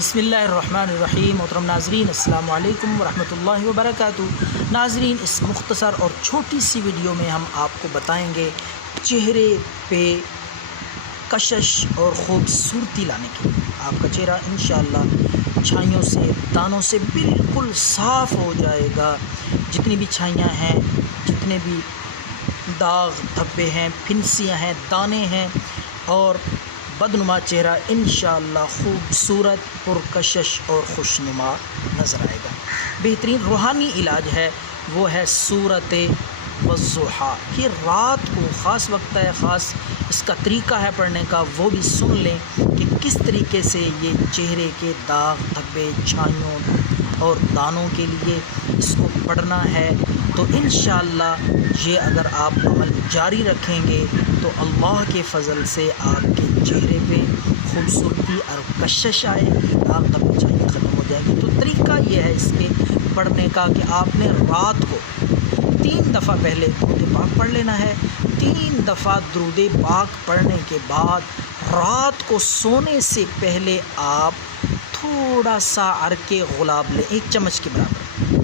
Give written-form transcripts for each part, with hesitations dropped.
بسم اللہ الرحمن الرحیم۔ محترم ناظرین، السلام علیکم ورحمۃ اللہ وبرکاتہ۔ ناظرین، اس مختصر اور چھوٹی سی ویڈیو میں ہم آپ کو بتائیں گے چہرے پہ کشش اور خوبصورتی لانے کے لیے۔ آپ کا چہرہ انشاءاللہ چھائیوں سے، دانوں سے بالکل صاف ہو جائے گا۔ جتنی بھی چھائیاں ہیں، جتنے بھی داغ دھبے ہیں، پھنسیاں ہیں، دانے ہیں اور بدنما چہرہ انشاءاللہ خوبصورت، پرکشش اور خوشنما نظر آئے گا۔ بہترین روحانی علاج ہے، وہ ہے سورۃ والضحیٰ۔ یہ رات کو خاص وقت ہے، خاص اس کا طریقہ ہے پڑھنے کا، وہ بھی سن لیں کہ کس طریقے سے یہ چہرے کے داغ دھبے، چھائیوں اور دانوں کے لیے اس کو پڑھنا ہے۔ تو انشاءاللہ یہ اگر آپ عمل جاری رکھیں گے تو اللہ کے فضل سے آپ کے چہرے پہ خوبصورتی اور کشش آئے گی، داغ دھبے چھائیاں ختم ہو جائیں گی۔ تو طریقہ یہ ہے اس کے پڑھنے کا کہ آپ نے رات کو 3 دفعہ پہلے درود پاک پڑھ لینا ہے۔ 3 دفعہ درود پاک پڑھنے کے بعد رات کو سونے سے پہلے آپ تھوڑا سا عرق گلاب لیں، 1 چمچ کے برابر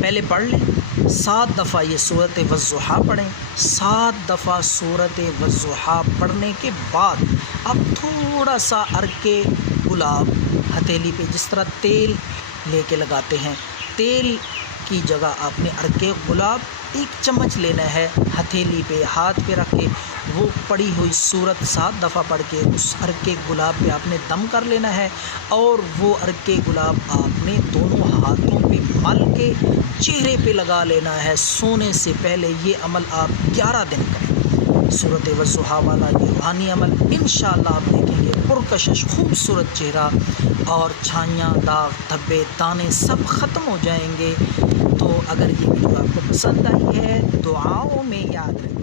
پہلے پڑھ لیں۔ 7 دفعہ یہ سورۃ والضحیٰ پڑھیں۔ 7 دفعہ سورۃ والضحیٰ پڑھنے کے بعد اب تھوڑا سا عرق گلاب ہتھیلی پہ، جس طرح تیل لے کے لگاتے ہیں، تیل کی جگہ آپ نے عرق گلاب 1 چمچ لینا ہے، ہتھیلی پہ ہاتھ پہ رکھ کے وہ پڑھی ہوئی سورت 7 دفعہ پڑھ کے اس عرق گلاب پہ آپ نے دم کر لینا ہے، اور وہ عرق گلاب آپ نے دونوں ہاتھوں پہ مل کے چہرے پہ لگا لینا ہے سونے سے پہلے۔ یہ عمل آپ 11 دن کریں، سورۃ والضحیٰ والا یہ روحانی عمل۔ انشاءاللہ آپ دیکھیں گے پرکشش خوبصورت چہرہ اور چھائیاں، داغ دھبے، دانے سب ختم ہو جائیں گے۔ تو اگر یہ ویڈیو آپ کو پسند آئی ہے، دعاؤں میں یاد رکھیں۔